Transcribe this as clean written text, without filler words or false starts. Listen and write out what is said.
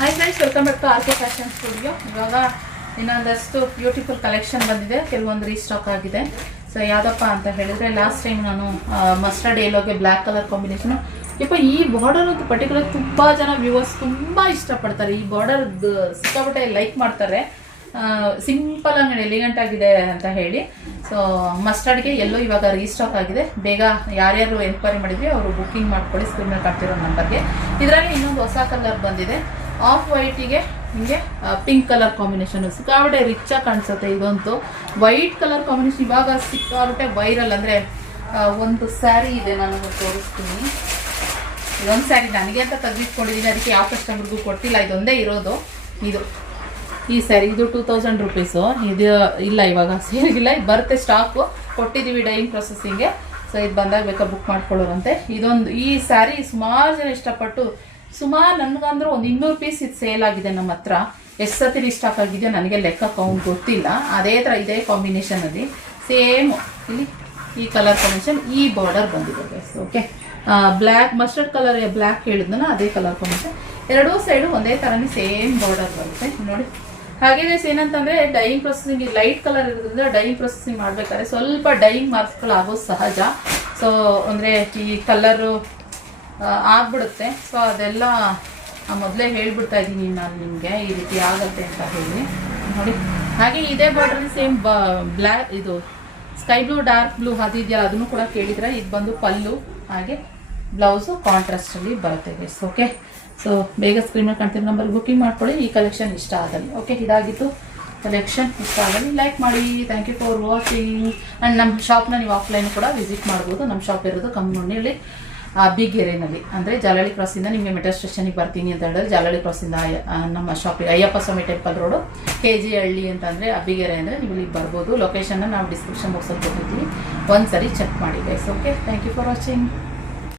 Hi friends, welcome back to RK fashion studio. ಇವಾಗ ಇನ್ನೊಂದಷ್ಟು beautiful collection ಬಂದಿದೆ, ಕೆಲವೊಂದು ರೀಸ್ಟಾಕ್ ಆಗಿದೆ. ಸೊ ಯಾವುದಪ್ಪ ಅಂತ ಹೇಳಿದ್ರೆ, ಲಾಸ್ಟ್ ಟೈಮ್ ನಾನು ಮಸ್ಟರ್ಡ್ ಯೆಲ್ಲೋಗೆ ಬ್ಲ್ಯಾಕ್ ಕಲರ್ ಕಾಂಬಿನೇಷನು. ಯಪ್ಪ, ಈ ಬಾರ್ಡರ್ ಅಂತ ಪರ್ಟಿಕ್ಯುಲರ್ ತುಂಬ ಜನ ವ್ಯೂವರ್ಸ್ ತುಂಬ ಇಷ್ಟಪಡ್ತಾರೆ. ಈ ಬಾರ್ಡರ್ ಸಿಕ್ಕಾಪಟ್ಟೆ ಲೈಕ್ ಮಾಡ್ತಾರೆ. ಸಿಂಪಲ್ ಆಗಿ ಎಲಿಗೆಂಟ್ ಆಗಿದೆ ಅಂತ ಹೇಳಿ. ಸೊ ಮಸ್ಟರ್ಡ್ಗೆ ಎಲ್ಲೋ ಇವಾಗ ರೀಸ್ಟಾಕ್ ಆಗಿದೆ. ಬೇಗ ಯಾರ್ಯಾರು ಎನ್ಕ್ವೈರಿ ಮಾಡಿದ್ವಿ ಅವರು ಬುಕ್ಕಿಂಗ್ ಮಾಡ್ಕೊಳ್ಳಿ, ಸ್ಕ್ರೀನ್ ಮೇಲೆ ಕಾಣ್ತಿರೋ ನಂಬರ್ಗೆ. ಇದರಲ್ಲಿ ಇನ್ನೊಂದು ಹೊಸ ಕಲರ್ ಬಂದಿದೆ, ಆಫ್ ವೈಟಿಗೆ ಹಿಂಗೆ ಪಿಂಕ್ ಕಲರ್ ಕಾಂಬಿನೇಷನ್. ಸಿಕ್ಕಾಪಟ್ಟೆ ರಿಚ್ ಆಗಿ ಕಾಣಿಸುತ್ತೆ. ಇದಂತೂ ವೈಟ್ ಕಲರ್ ಕಾಂಬಿನೇಷನ್ ಇವಾಗ ಸಿಕ್ಕಾಪಟ್ಟೆ ವೈರಲ್. ಅಂದರೆ ಒಂದು ಸ್ಯಾರಿ ಇದೆ, ನಾನು ತೋರಿಸ್ತೀನಿ. ಇದೊಂದು ಸ್ಯಾರಿ ನನಗೆ ಅಂತ ತೆಗೆದಿಟ್ಕೊಂಡಿದ್ದೀನಿ, ಅದಕ್ಕೆ ಯಾವ ಕಸ್ಟಮರ್ಗೂ ಕೊಟ್ಟಿಲ್ಲ. ಇದೊಂದೇ ಇರೋದು. ಇದು ಈ ಸ್ಯಾರಿ, ಇದು 2000 ರುಪೀಸು. ಇದು ಇಲ್ಲ, ಇವಾಗ ಸೇರಿಗಿಲ್ಲ. ಇದು ಬರುತ್ತೆ, ಸ್ಟಾಕು ಕೊಟ್ಟಿದ್ದೀವಿ ಡೈಯಿಂಗ್ ಪ್ರೊಸೆಸಿಂಗ್ಗೆ. ಸೊ ಇದು ಬಂದಾಗ ಬೇಕಾದ್ರೆ ಬುಕ್ ಮಾಡ್ಕೊಳ್ಳೋರಂತೆ. ಇದೊಂದು ಈ ಸ್ಯಾರಿ ಸುಮಾರು ಜನ ಇಷ್ಟಪಟ್ಟು, ಸುಮಾರು ನನಗಂದ್ರೆ ಒಂದು 200 ಪೀಸ್ ಇದು ಸೇಲ್ ಆಗಿದೆ ನಮ್ಮ ಹತ್ರ. ಎಷ್ಟು ಸತಿ ರೀಸ್ಟಾಕ್ ಆಗಿದೆ ನನಗೆ ಲೆಕ್ಕ ಕೌಂಟ್ ಗೊತ್ತಿಲ್ಲ. ಅದೇ ಥರ ಇದೇ ಕಾಂಬಿನೇಷನಲ್ಲಿ ಸೇಮ್ ಇಲ್ಲಿ ಈ ಕಲರ್ ಕಾಂಬಿನೇಷನ್, ಈ ಬಾರ್ಡರ್ ಬಂದಿದೆ guys. Okay, black mustard colour black ಹೇಳಿದ್ನಲ್ಲ, ಅದೇ ಕಲರ್ ಕಾಂಬಿನೇಷನ್. ಎರಡೂ ಸೈಡು ಒಂದೇ ಥರನೇ ಸೇಮ್ ಬಾರ್ಡರ್ ಬರುತ್ತೆ ನೋಡಿ. ಹಾಗೆ ಗೈಸ್ ಏನಂತಂದರೆ, ಡೈಯಿಂಗ್ ಪ್ರೊಸೆಸಿಂಗ್ ಲೈಟ್ ಕಲರ್ ಇರೋದ್ರಿಂದ ಡೈಯಿಂಗ್ ಪ್ರೊಸೆಸಿಂಗ್ ಮಾಡಬೇಕಾದ್ರೆ ಸ್ವಲ್ಪ ಡೈಯಿಂಗ್ ಮಾರ್ಕ್ಸ್ಗಳು ಆಗೋದು ಸಹಜ. ಸೊ ಅಂದರೆ ಈ ಕಲರು ಆಗ್ಬಿಡುತ್ತೆ. ಸೊ ಅದೆಲ್ಲ ಮೊದಲೇ ಹೇಳ್ಬಿಡ್ತಾ ಇದ್ದೀನಿ ನಾನು ನಿಮಗೆ, ಈ ರೀತಿ ಆಗುತ್ತೆ ಅಂತ ಹೇಳಿ ನೋಡಿ. ಹಾಗೆ ಇದೇ ಬಾರ್ಡ್ರಲ್ಲಿ ಸೇಮ್ ಬ್ಲ್ಯಾಕ್, ಇದು ಸ್ಕೈ ಬ್ಲೂ ಡಾರ್ಕ್ ಬ್ಲೂ ಅದಿದೆಯಲ್ಲ, ಅದನ್ನು ಕೂಡ ಕೇಳಿದ್ರೆ. ಇದು ಬಂದು ಪಲ್ಲು, ಹಾಗೆ ಬ್ಲೌಸು ಕಾಂಟ್ರಾಸ್ಟಲ್ಲಿ ಬರುತ್ತೆ ಗೈಸ್. ಓಕೆ, ಸೊ ಬೇಗ ಸ್ಕ್ರೀನ್ ಮೇಲೆ ಕಾಣ್ತಿರೋ ನಂಬರ್ ಬುಕ್ಕಿಂಗ್ ಮಾಡ್ಕೊಳ್ಳಿ. ಈ ಕಲೆಕ್ಷನ್ ಇಷ್ಟ ಆಗಲಿ. ಓಕೆ, ಇದಾಗಿತ್ತು ಕಲೆಕ್ಷನ್. ಇಷ್ಟ ಆಗಲಿ ಲೈಕ್ ಮಾಡಿ. Thank you for watching. And ನಮ್ಮ ಶಾಪ್ನ ನೀವು ಆಫ್ಲೈನ್ ಕೂಡ ವಿಸಿಟ್ ಮಾಡ್ಬೋದು. ನಮ್ಮ ಶಾಪ್ ಇರೋದು ಕಮ್ಮನಹಳ್ಳಿ ಬಿಗ್ಗೆರೆನಲ್ಲಿ, ಅಂದರೆ ಜಾಲಹಳ್ಳಿ ಕ್ರಾಸಿಂದ ನಿಮಗೆ ಮೆಟ್ರೋ ಸ್ಟೇಷನಿಗೆ ಬರ್ತೀನಿ ಅಂತ ಹೇಳಿದ್ರೆ, ಜಾಲಹಳ್ಳಿ ಕ್ರಾಸಿಂದ ನಮ್ಮ ಶಾಪಿಗೆ ಅಯ್ಯಪ್ಪ ಸ್ವಾಮಿ ಟೆಂಪಲ್ ರೋಡು, KG ಹಳ್ಳಿ ಅಂತಂದರೆ ಅಬ್ಬಿಗೆರೆ ಅಂದರೆ ನೀವು ಇಲ್ಲಿಗೆ ಬರ್ಬೋದು. ಲೊಕೇಶನ್ನ ನಾವು ಡಿಸ್ಕ್ರಿಪ್ಷನ್ ಬಾಕ್ಸಲ್ಲಿ ಕೊಟ್ಟಿರ್ತೀವಿ, ಒಂದು ಸರಿ ಚೆಕ್ ಮಾಡಿ guys. Okay, thank you for watching.